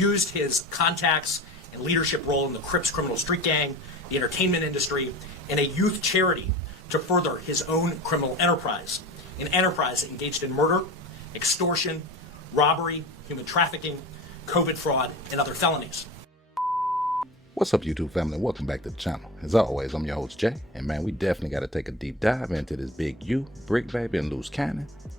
used his contacts and leadership role in the Crips criminal street gang, the entertainment industry, and a youth charity to further his own criminal enterprise, an enterprise engaged in murder, extortion, robbery, human trafficking, COVID fraud, and other felonies. What's up, YouTube family? Welcome back to the channel. As always, I'm your host Jay, and man, we definitely got to take a deep dive into this Big U, Bricc baby, and Luce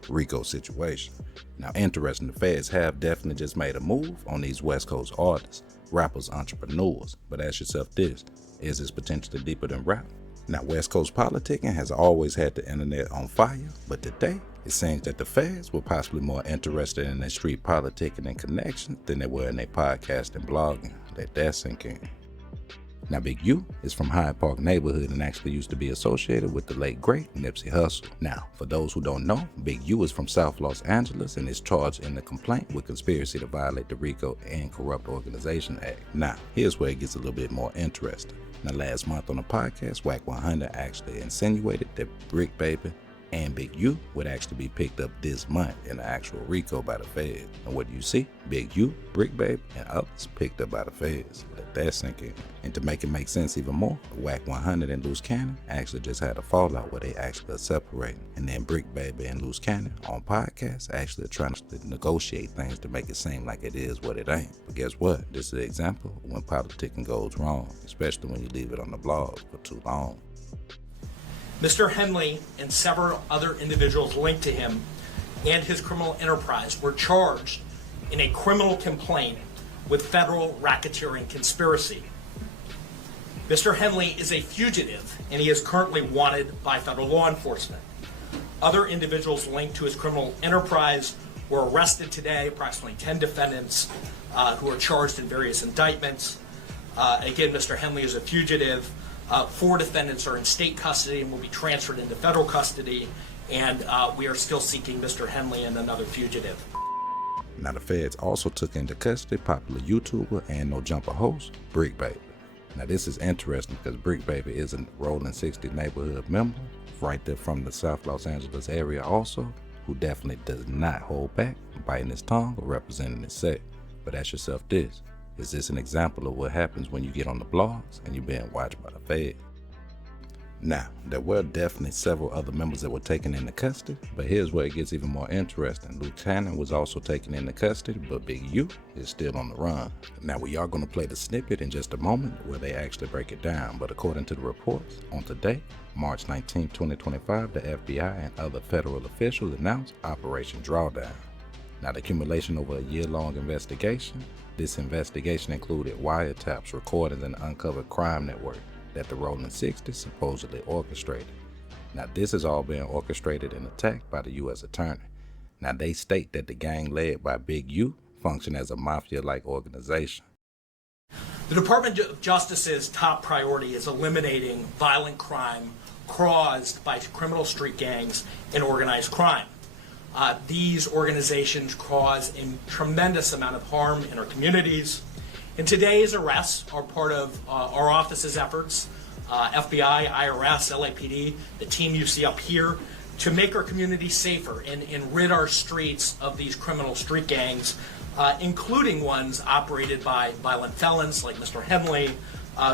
Rico situation. Now, interesting, the feds have definitely just made a move on these West Coast artists, rappers, entrepreneurs. But ask yourself this: is this potentially deeper than rap? Now, West Coast politicking has always had the internet on fire, but today it seems that the feds were possibly more interested in their street politicking and connections than they were in their podcast and blogging. Let that sink in. Now, Big U is from Hyde Park neighborhood and actually used to be associated with the late great Nipsey Hussle. Now, for those who don't know, Big U is from South Los Angeles and is charged in the complaint with conspiracy to violate the Rico and Corrupt Organization Act. Now, here's where it gets a little bit more interesting. Now, last month on the podcast, Wack 100 actually insinuated that Bricc baby and Big U would actually be picked up this month in the actual Rico by the feds. And what do you see? Big U, Bricc baby, and others picked up by the feds. Let that sink in. And to make it make sense even more, Wack 100 and Luce actually just had a fallout where they actually are separating. And then Bricc baby and Luce on podcasts actually are trying to negotiate things to make it seem like it is what it ain't. But guess what? This is an example of when politicking goes wrong, especially when you leave it on the blog for too long. Mr. Henley and several other individuals linked to him and his criminal enterprise were charged in a criminal complaint with federal racketeering conspiracy. Mr. Henley is a fugitive and he is currently wanted by federal law enforcement. Other individuals linked to his criminal enterprise were arrested today, approximately 10 defendants who are charged in various indictments. Again, Mr. Henley is a fugitive. 4 defendants are in state custody and will be transferred into federal custody, and we are still seeking Mr. Henley and another fugitive. Now, the feds also took into custody popular YouTuber and No Jumper host, Bricc baby. Now, this is interesting because Bricc baby is a Rolling 60 neighborhood member, right there from the South Los Angeles area also, who definitely does not hold back, biting his tongue or representing his set. But ask yourself this: is this an example of what happens when you get on the blogs and you're being watched by the Fed? Now, there were definitely several other members that were taken into custody, but here's where it gets even more interesting. Lieutenant was also taken into custody, but Big U is still on the run. Now, we are going to play the snippet in just a moment where they actually break it down, but according to the reports, on today, March 19, 2025, the FBI and other federal officials announced Operation Drawdown. Now, the accumulation over a year-long investigation. This investigation included wiretaps, recordings, and uncovered crime network that the Rolling 60 supposedly orchestrated. Now, this is all being orchestrated and attacked by the U.S. Attorney. Now, they state that the gang led by Big U functioned as a mafia-like organization. The Department of Justice's top priority is eliminating violent crime caused by criminal street gangs and organized crime. These organizations cause a tremendous amount of harm in our communities. And today's arrests are part of our office's efforts, FBI, IRS, LAPD, the team you see up here, to make our communities safer and rid our streets of these criminal street gangs, including ones operated by violent felons like Mr. Henley,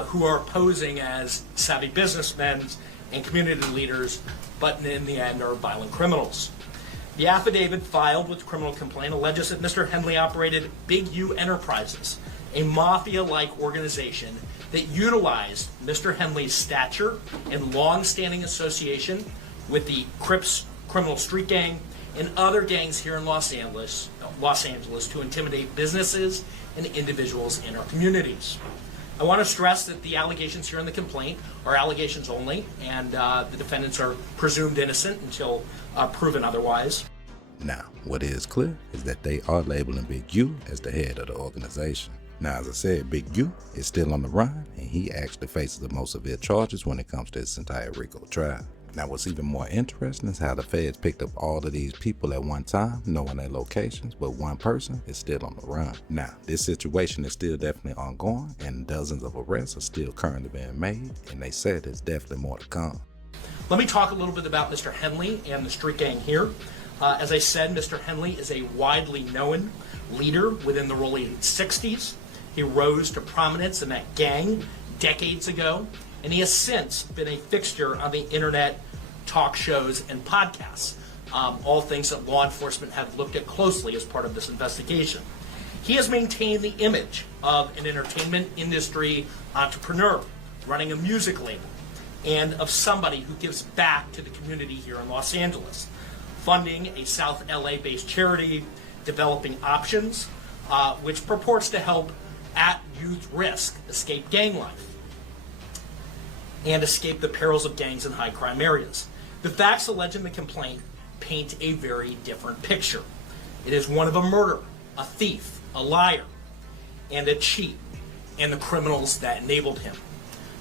who are posing as savvy businessmen and community leaders, but in the end are violent criminals. The affidavit filed with the criminal complaint alleges that Mr. Henley operated Big U Enterprises, a mafia-like organization that utilized Mr. Henley's stature and long-standing association with the Crips criminal street gang and other gangs here in Los Angeles to intimidate businesses and individuals in our communities. I want to stress that the allegations here in the complaint are allegations only, and the defendants are presumed innocent until proven otherwise. Now, what is clear is that they are labeling Big U as the head of the organization. Now, as I said, Big U is still on the run, and he actually faces the most severe charges when it comes to this entire Rico trial. Now, what's even more interesting is how the feds picked up all of these people at one time, knowing their locations, but one person is still on the run. Now, this situation is still definitely ongoing, and dozens of arrests are still currently being made, and they said there's definitely more to come. Let me talk a little bit about Mr. Henley and the street gang here. As I said, Mr. Henley is a widely known leader within the early 60s. He rose to prominence in that gang decades ago, and he has since been a fixture on the internet, talk shows, and podcasts, all things that law enforcement have looked at closely as part of this investigation. He has maintained the image of an entertainment industry entrepreneur running a music label and of somebody who gives back to the community here in Los Angeles, funding a South LA-based charity, developing options, which purports to help at youth risk escape gang life and escape the perils of gangs in high crime areas. The facts alleged in the complaint paint a very different picture. It is one of a murderer, a thief, a liar, and a cheat, and the criminals that enabled him.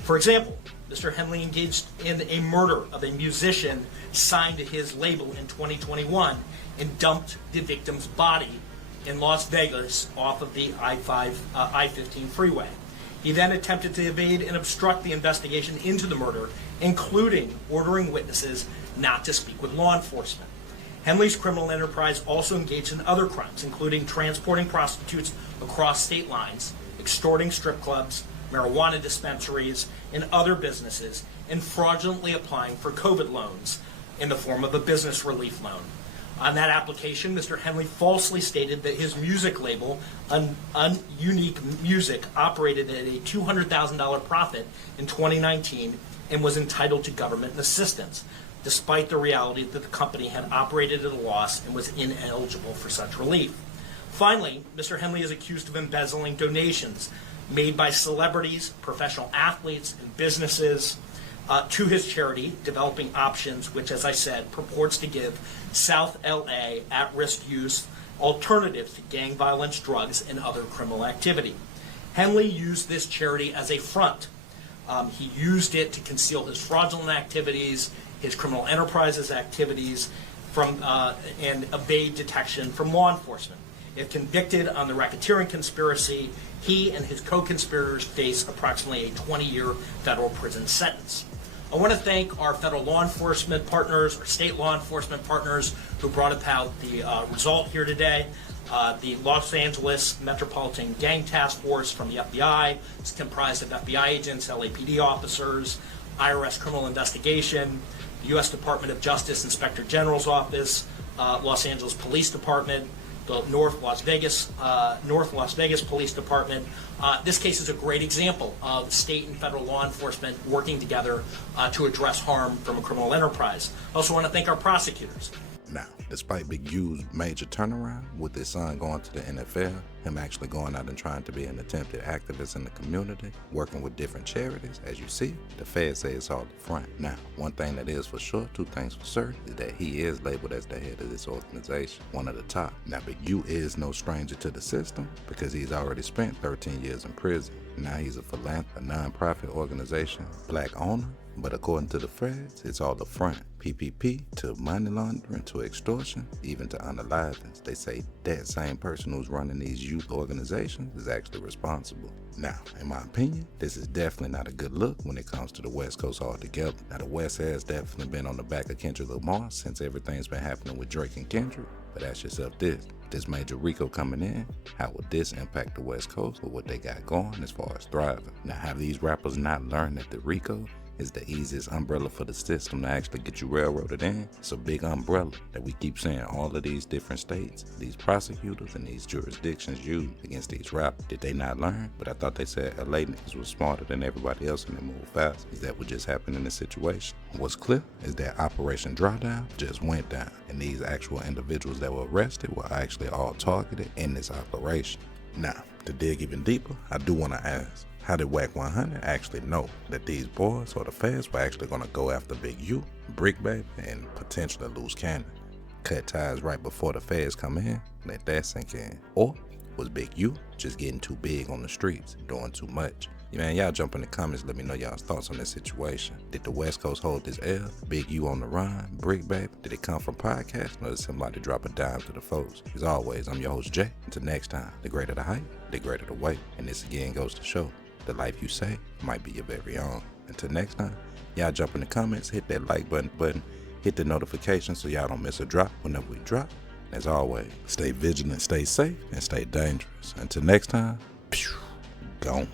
For example, Mr. Henley engaged in a murder of a musician signed to his label in 2021 and dumped the victim's body in Las Vegas off of the I-15 freeway. He then attempted to evade and obstruct the investigation into the murder, including ordering witnesses not to speak with law enforcement. Henley's criminal enterprise also engaged in other crimes, including transporting prostitutes across state lines, extorting strip clubs, marijuana dispensaries, and other businesses, and fraudulently applying for COVID loans in the form of a business relief loan. On that application, Mr. Henley falsely stated that his music label, Unique Music, operated at a $200,000 profit in 2019 and was entitled to government assistance, despite the reality that the company had operated at a loss and was ineligible for such relief. Finally, Mr. Henley is accused of embezzling donations made by celebrities, professional athletes, and businesses to his charity, Developing Options, which, as I said, purports to give South LA at-risk youth alternatives to gang violence, drugs, and other criminal activity. Henley used this charity as a front. He used it to conceal his fraudulent activities, his criminal enterprises activities, and evade detection from law enforcement. If convicted on the racketeering conspiracy, he and his co-conspirators face approximately a 20-year federal prison sentence. I want to thank our federal law enforcement partners, our state law enforcement partners who brought about the result here today. The Los Angeles Metropolitan Gang Task Force from the FBI. It's comprised of FBI agents, LAPD officers, IRS Criminal Investigation, the U.S. Department of Justice Inspector General's Office, Los Angeles Police Department, the North Las Vegas Police Department. This case is a great example of state and federal law enforcement working together to address harm from a criminal enterprise. I also want to thank our prosecutors. Now, despite Big U's major turnaround with his son going to the NFL, him actually going out and trying to be an attempted activist in the community, working with different charities, as you see, the feds say it's all the front. Now, one thing that is for sure, two things for certain, is that he is labeled as the head of this organization, one of the top. Now, Big U is no stranger to the system because he's already spent 13 years in prison. Now he's a philanthropist, a non-profit organization, black owner, but according to the feds, it's all the front. PPP to money laundering to extortion, even to unalivings. They say that same person who's running these youth organizations is actually responsible. Now, in my opinion, this is definitely not a good look when it comes to the West Coast altogether. Now, the West has definitely been on the back of Kendrick Lamar since everything's been happening with Drake and Kendrick. But ask yourself this major Rico coming in, how would this impact the West Coast with what they got going as far as thriving? Now, have these rappers not learned that the Rico is the easiest umbrella for the system to actually get you railroaded in? It's a big umbrella that we keep saying all of these different states, these prosecutors and these jurisdictions use against these rappers. Did they not learn? But I thought they said LA niggas was smarter than everybody else and they move fast. Is that what just happened in this situation? What's clear is that Operation Drawdown just went down, and these actual individuals that were arrested were actually all targeted in this operation. Now, to dig even deeper, I do want to ask, how did Wack 100 actually know that these boys or the feds were actually going to go after Big U, Bricc Baby, and potentially Luce Cannon? Cut ties right before the feds come in, let that sink in. Or was Big U just getting too big on the streets, doing too much? Man, y'all jump in the comments, let me know y'all's thoughts on this situation. Did the West Coast hold this L? Big U on the run? Bricc Baby? Did it come from podcasting, or did somebody drop a dime to the folks? As always, I'm your host Jay. Until next time, the greater the hype, the greater the weight. And this again goes to show, the life you say might be your very own. Until next time, y'all jump in the comments, hit that like button, hit the notification so y'all don't miss a drop whenever we drop. As always, stay vigilant, stay safe, and stay dangerous. Until next time, gone.